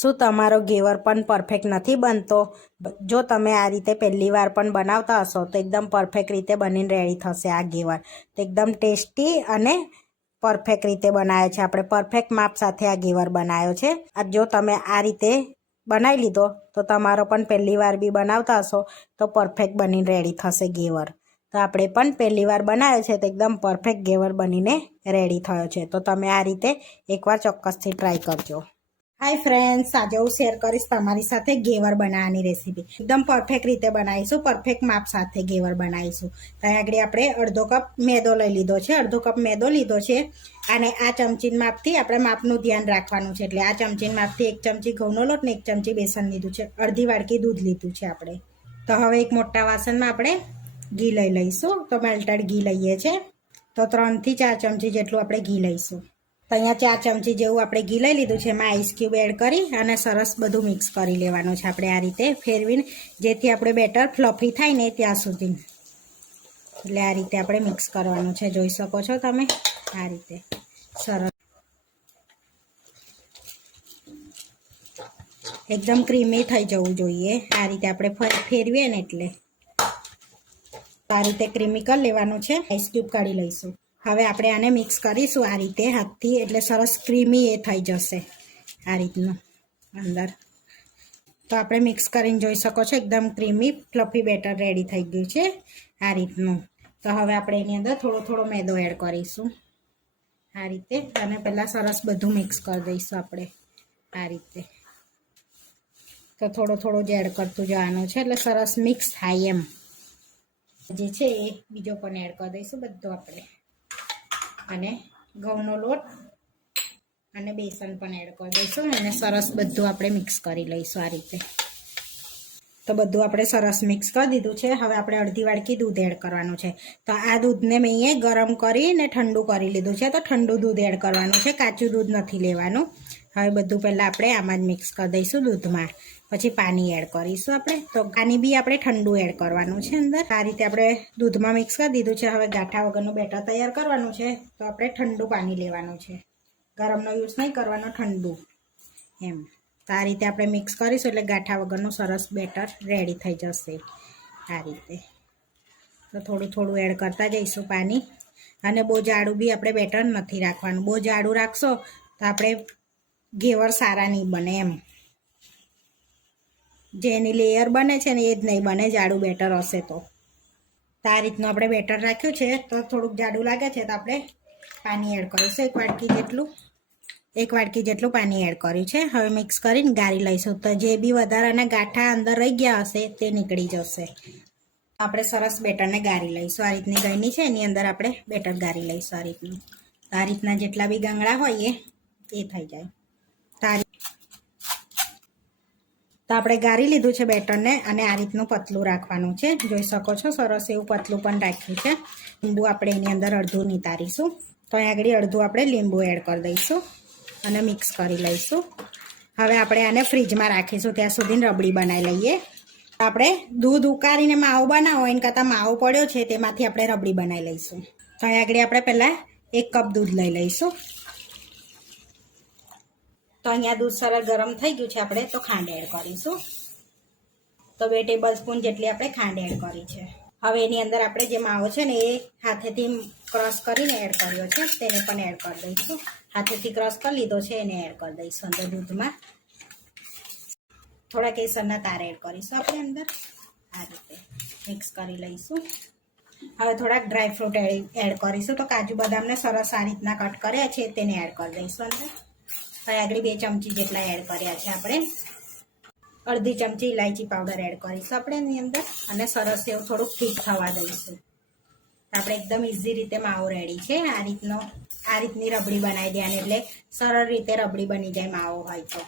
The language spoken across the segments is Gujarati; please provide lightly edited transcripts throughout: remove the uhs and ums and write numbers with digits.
શું તમારો ઘેવર પણ પરફેક્ટ નથી બનતો? જો તમે આ રીતે પહેલી વાર પણ બનાવતા હશો તો એકદમ પરફેક્ટ રીતે બનીને રેડી થશે આ ઘેવર. તો એકદમ ટેસ્ટી અને પરફેક્ટ રીતે બનાવ્યો છે. આપણે પરફેક્ટ માપ સાથે આ ઘેવર બનાવ્યો છે. જો તમે આ રીતે બનાવી લીધો તો તમારો પણ પહેલી વાર બી બનાવતા હશો તો પરફેક્ટ બનીને રેડી થશે ઘેવર. તો આપણે પણ પહેલી વાર બનાવ્યો છે તો એકદમ પરફેક્ટ ઘેવર બનીને રેડી થયો છે. તો તમે આ રીતે એકવાર ચોક્કસથી ટ્રાય કરજો. હાય ફ્રેન્ડ્સ, આજે હું શેર કરીશ તમારી સાથે ઘેવર બનાવવાની રેસીપી. એકદમ પરફેક્ટ રીતે બનાવીશું, પરફેક્ટ માપ સાથે ઘેવર બનાવીશું. ત્યાં આગળ આપણે અડધો કપ મેદો લઈ લીધો છે. અડધો કપ મેદો લીધો છે અને આ ચમચીના માપથી આપણે માપનું ધ્યાન રાખવાનું છે. એટલે આ ચમચીના માપથી 1 ચમચી ઘઉંનો લોટ ને 1 ચમચી બેસન લીધું છે. અડધી વાડકી દૂધ લીધું છે આપણે. તો હવે એક મોટા વાસણમાં આપણે ઘી લઈ લઈશું. તો મેલ્ટેડ ઘી લઈએ છીએ. તો 3 થી 4 ચમચી જેટલું આપણે ઘી લઈશું. તો અહીંયા 4 ચમચી જેવું આપણે ઘી લઈ લીધું છે. એમાં આઈસ ક્યુબ એડ કરી અને સરસ બધું મિક્સ કરી લેવાનું છે. આપણે આ રીતે ફેરવીને જેથી આપણે બેટર ફ્લફી થાય ને ત્યાં સુધી. એટલે આ રીતે આપણે મિક્સ કરવાનું છે. જોઈ શકો છો તમે આ રીતે સરસ એકદમ ક્રીમી થઈ જવું જોઈએ. આ રીતે આપણે ફેરવીએ ને એટલે આ રીતે ક્રીમી કરી લેવાનું છે. આઈસ ક્યુબ કાઢી લઈશું. હવે આપણે આને મિક્સ કરીશું આ રીતે હાથથી. એટલે સરસ ક્રીમી એ થઈ જશે આ રીતનું અંદર. તો આપણે મિક્સ કરીને જોઈ શકો છો એકદમ ક્રીમી ફ્લફી બેટર રેડી થઈ ગયું છે આ રીતનું. તો હવે આપણે એની અંદર થોડો થોડો મેદો એડ કરીશું આ રીતે. અને પહેલાં સરસ બધું મિક્સ કરી દઈશું આપણે આ રીતે. તો થોડો થોડો જ એડ કરતું જવાનું છે એટલે સરસ મિક્સ થાય એમ. જે છે એ બીજો પણ એડ કરી દઈશું બધો આપણે. અને ઘઉંનો લોટ અને બેસન પણ એડ કરી દઈશું અને સરસ બધું આપણે મિક્સ કરી લઈશું આ રીતે. તો બધું આપણે સરસ મિક્સ કરી દીધું છે. હવે આપણે અડધી વાડકી દૂધ એડ કરવાનું છે. તો આ દૂધને મેં અહીંયા ગરમ કરીને ઠંડુ કરી લીધું છે. તો ઠંડુ દૂધ એડ કરવાનું છે, કાચું દૂધ નથી લેવાનું. હવે બધું પહેલાં આપણે આમાં જ મિક્સ કરી દઈશું દૂધમાં. પછી પાણી એડ કરીશું આપણે. તો પાણી બી આપણે ઠંડુ એડ કરવાનું છે અંદર. આ રીતે આપણે દૂધમાં મિક્સ કરી દીધું છે. હવે ગાંઠા વગરનું બેટર તૈયાર કરવાનું છે. તો આપણે ઠંડુ પાણી લેવાનું છે. ગરમનો યુઝ નહીં કરવાનો, ઠંડુ એમ. તો આ રીતે આપણે મિક્સ કરીશું એટલે ગાંઠા વગરનું સરસ બેટર રેડી થઈ જશે આ રીતે. તો થોડું થોડું એડ કરતા જઈશું પાણી. અને બહુ જાડું બી આપણે બેટર નથી રાખવાનું. બહુ જાડું રાખશો તો આપણે ઘેવર સારા નહીં બને એમ. જેની લેયર બને છે ને એ જ નહીં બને જાડું બેટર હશે તો. આ રીતનું આપણે બેટર રાખ્યું છે. તો થોડુંક જાડું લાગે છે તો આપણે પાણી એડ કરીશું 1 વાડકી જેટલું પાણી એડ કર્યું છે. હવે મિક્સ કરીને ગાળી લઈશું. તો જે બી વધારાના ગાંઠા અંદર રહી ગયા હશે તે નીકળી જશે. આપણે સરસ બેટરને ગાળી લઈશું. આ રીતની ગળણી છે એની અંદર આપણે બેટર ગાળી લઈશું આ રીતનું. આ રીતના જેટલા બી ગાંગડા હોય એ થઈ જાય. તો આપણે ગાળી લીધું છે બેટરને અને આ રીતનું પતલું રાખવાનું છે. જોઈ શકો છો સરસ એવું પતલું પણ રાખ્યું છે. લીંબુ આપણે એની અંદર અડધું નિતારીશું. તો અહીં આગળ અડધું આપણે લીંબુ એડ કરી દઈશું અને મિક્સ કરી લઈશું. હવે આપણે આને ફ્રીજમાં રાખીશું ત્યાં સુધી રબડી બનાવી લઈએ. આપણે દૂધ ઉકાળીને માવો બનાવો એના કરતાં માવો પડ્યો છે તેમાંથી આપણે રબડી બનાવી લઈશું. તો અહીં આગળ આપણે પહેલાં 1 કપ દૂધ લઈ લઈશું. તો અહીંયા દૂધ સરસ ગરમ થઈ ગયું છે. આપણે તો ખાંડ એડ કરીશું. તો 2 ટેબલ સ્પૂન જેટલી આપણે ખાંડ એડ કરી છે. હવે એની અંદર આપણે જે માવો છે ને એ હાથેથી ક્રશ કરીને એડ કર્યો છે તેને પણ એડ કરી દઈશું. હાથેથી ક્રશ કરી લીધો છે એને એડ કરી દઈશું અંદર દૂધમાં. થોડા કેસરના તાર એડ કરીશું આપણે અંદર આ રીતે મિક્સ કરી લઈશું. હવે થોડાક ડ્રાયફ્રૂટ એડ કરીશું. તો કાજુ બદામને સરસ આ રીતના કટ કર્યા છે તેને એડ કરી દઈશું અંદર. હવે આગળ 2 ચમચી જેટલા એડ કર્યા છે આપણે. અડધી ચમચી ઇલાયચી પાવડર એડ કરીશું આપણે એની અંદર અને સરસ એવું થોડુંક ઠીક થવા દઈશું. આપણે એકદમ ઇઝી રીતે માવો રેડી છે. આ રીતની રબડી બનાવી દેવાની એટલે સરળ રીતે રબડી બની જાય માવો હોય તો.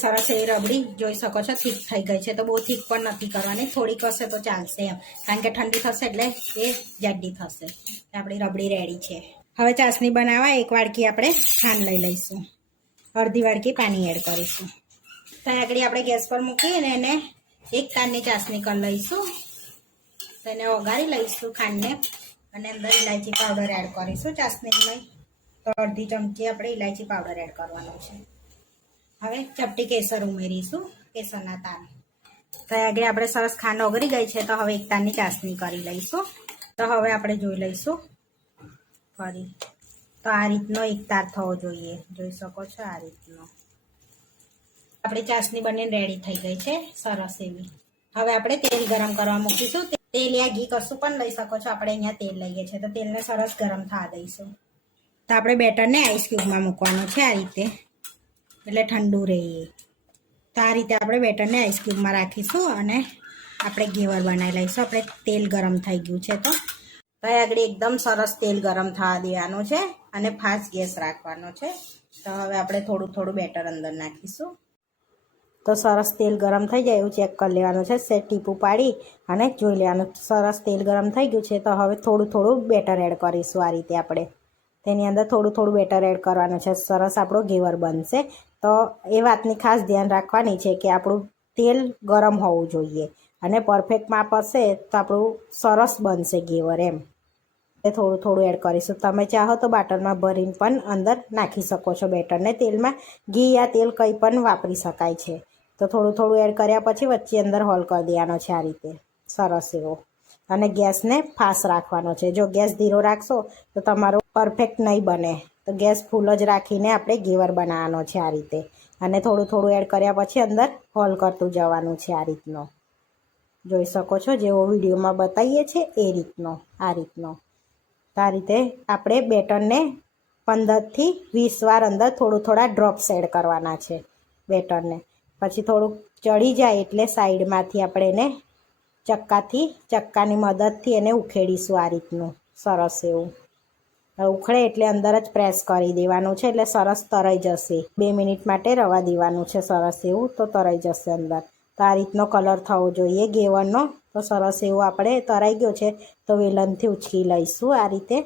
સરસ એવી રબડી જોઈ શકો છો થીક થઈ ગઈ છે. તો બહુ થીક પણ નથી કરવાની, થોડીક હશે તો ચાલશે એમ. કારણ કે ઠંડી થશે એટલે એ જાડી થશે. આપણી રબડી રેડી છે. હવે ચાસણી બનાવવા 1 વાડકી આપણે ખાંડ લઈ લઈશું. અડધી વાડકી પાણી એડ કરીશું. ત્યાં આગળ આપણે ગેસ પર મૂકીને એને 1 કાનની ચાસણી કરી લઈશું. તો એને ઓગાળી લઈશું ખાંડને અને અંદર ઇલાયચી પાવડર એડ કરીશું ચાસણીમાં. તો અડધી ચમચી આપણે ઇલાયચી પાવડર એડ કરવાનો છે. હવે ચપટી કેસર ઉમેરીશું, કેસરના તાર. તો આગળ આપણે સરસ ખાંડ ઓગળી ગઈ છે, તો હવે એક તારની ચાસણી કરી લઈશું. તો હવે આપણે જોઈ લઈશું ફરી. તો આ રીતનો એક તાર થવો જોઈએ, જોઈ શકો છો આ રીતનો. આપણી ચાસણી બનીને રેડી થઈ ગઈ છે સરસ એવી. હવે આપણે તેલ ગરમ કરવા મૂકીશું. તેલ યા ઘી કશું પણ લઈ શકો છો, આપણે અહીંયા તેલ લઈએ છીએ. તો તેલને સરસ ગરમ થવા દઈશું. તો આપણે બેટરને આઈસ ક્યુબમાં મૂકવાનું છે આ રીતે, એટલે ઠંડુ રહીએ. તો આ રીતે આપણે બેટરને આઈસ ક્યુબમાં રાખીશું અને આપણે ઘેવર બનાવી લઈશું. આપણે તેલ ગરમ થઈ ગયું છે, તો આગળ એકદમ સરસ તેલ ગરમ થવા દેવાનું છે અને ફાસ્ટ ગેસ રાખવાનો છે. તો હવે આપણે થોડું થોડું બેટર અંદર નાખીશું. તો સરસ તેલ ગરમ થઈ જાય એવું ચેક કરી લેવાનું છે. સેટ ટીપું પાડી અને જોઈ લેવાનું. સરસ તેલ ગરમ થઈ ગયું છે, તો હવે થોડું થોડું બેટર એડ કરીશું. આ રીતે આપણે તેની અંદર થોડું થોડું બેટર એડ કરવાનું છે. સરસ આપણો ઘેવર બનશે. તો એ વાતની ખાસ ધ્યાન રાખવાની છે કે આપણું તેલ ગરમ હોવું જોઈએ અને પરફેક્ટ માપ હશે તો આપણું સરસ બનશે ઘેવર એમ. એ થોડું થોડું એડ કરીશું. તમે ચાહો તો બાટરમાં ભરીને પણ અંદર નાખી શકો છો બેટરને. તેલમાં ઘી યા તેલ કંઈ પણ વાપરી શકાય છે. તો થોડું થોડું એડ કર્યા પછી વચ્ચે અંદર હોલ કરી દેવાનો છે આ રીતે સરસ એવો. અને ગેસને ફાસ્ટ રાખવાનો છે. જો ગેસ ધીરો રાખશો તો તમારો પરફેક્ટ નહીં બને. તો ગેસ ફૂલ જ રાખીને આપણે ઘેવર બનાવવાનો છે આ રીતે. અને થોડું થોડું એડ કર્યા પછી અંદર હોલ કરતું જવાનું છે આ રીતનો. જોઈ શકો છો જેવો વિડીયોમાં બતાવીએ છીએ એ રીતનો, આ રીતનો. તો આ રીતે આપણે બેટરને 15થી 20 વાર અંદર થોડા ડ્રોપ્સ એડ કરવાના છે બેટરને. પછી થોડુંક ચડી જાય એટલે સાઈડમાંથી આપણે એને ચક્કાની મદદથી એને ઉખેડીશું આ રીતનું સરસ એવું. ઉખડે એટલે અંદર જ પ્રેસ કરી દેવાનું છે, એટલે સરસ તરાઈ જશે. 2 મિનિટ માટે રવા દેવાનું છે સરસ એવું, તો તરાઈ જશે અંદર. તો આ રીતનો કલર થવો જોઈએ ઘેવરનો. તો સરસ એવું આપણે તરાઈ ગયો છે, તો વેલણથી ઉચકી લઈશું આ રીતે.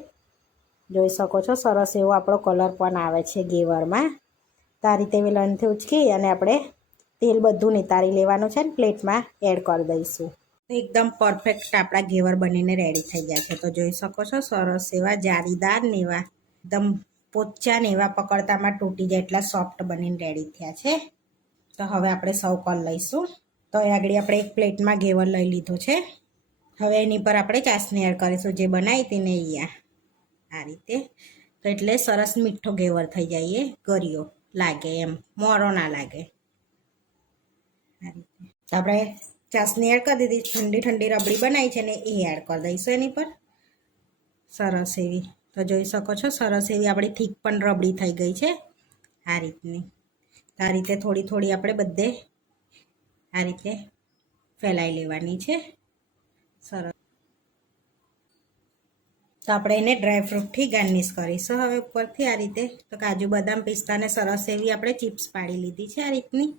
જોઈ શકો છો સરસ એવો આપણો કલર પણ આવે છે ઘેવરમાં. તો આ રીતે વેલણથી ઉચકી અને આપણે તેલ બધું નિતારી લેવાનું છે ને પ્લેટમાં એડ કરી દઈશું. એકદમ પરફેક્ટ આપણા ઘેવર બનીને રેડી થઈ ગયા છે. તો જોઈ શકો છો સરસ એવા જાળીદાર ને એવા એકદમ પોચા ને એવા પકડતામાં તૂટી જાય એટલા સોફ્ટ બનીને રેડી થયા છે. તો હવે આપણે સર્વ કરી લઈશું. તો આગળ આપણે એક પ્લેટમાં ઘેવર લઈ લીધો છે. હવે એની પર આપણે ચાસણી એડ કરીશું જે બનાવી હતી ને અહીંયા આ રીતે. તો એટલે સરસ મીઠો ઘેવર થઈ જાય, એ ગળ્યો લાગે એમ, મોરો ના લાગે આ રીતે. તો આપણે ચાસણી એડ કરી દીધી. ઠંડી રબડી બનાવી છે ને એ એડ કરી દઈશું એની પર સરસ એવી. તો જોઈ શકો છો સરસ એવી આપણી થીક પણ રબડી થઈ ગઈ છે આ રીતની. આ રીતે થોડી આપણે બધે આ રીતે ફેલાઈ લેવાની છે સરસ. તો આપણે એને ડ્રાયફ્રૂટથી ગાર્નિશ કરીશું હવે ઉપરથી આ રીતે. તો કાજુ બદામ પિસ્તાને સરસ એવી આપણે ચિપ્સ પાડી લીધી છે આ રીતની.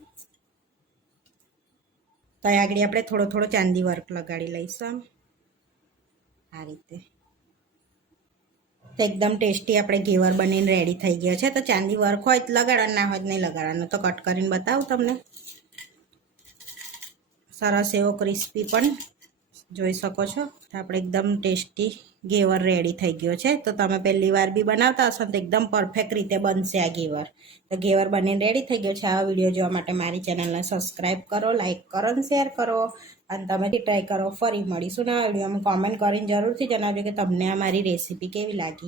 તો આગળ આપણે થોડો ચાંદી વર્ક લગાડી લઈશું આ રીતે. તો એકદમ ટેસ્ટી આપણે ઘેવર બનીને રેડી થઈ ગયો છે. તો ચાંદી વર્ક હોય તો લગાડવાનું, ના હોય તો નહીં લગાડવાનું. તો કટ કરીને બતાવું તમને. સરસ એવો ક્રિસ્પી પણ જોઈ શકો છો. તો આપણે એકદમ ટેસ્ટી ઘેવર રેડી થઈ ગયો છે. તો તમે પહેલી વાર બી બનાવતા હશો તો એકદમ પરફેક્ટ રીતે બનશે આ ઘેવર. તો ઘેવર બનીને રેડી થઈ ગયો છે. આ વિડીયો જોવા માટે મારી ચેનલને સબસ્ક્રાઈબ કરો, લાઈક કરો અને શેર કરો. અને તમે ટ્રાય કરો. ફરી મળીશું ને આ વિડીયોમાં. કોમેન્ટ કરીને જરૂરથી જણાવજો કે તમને આ મારી રેસીપી કેવી લાગી.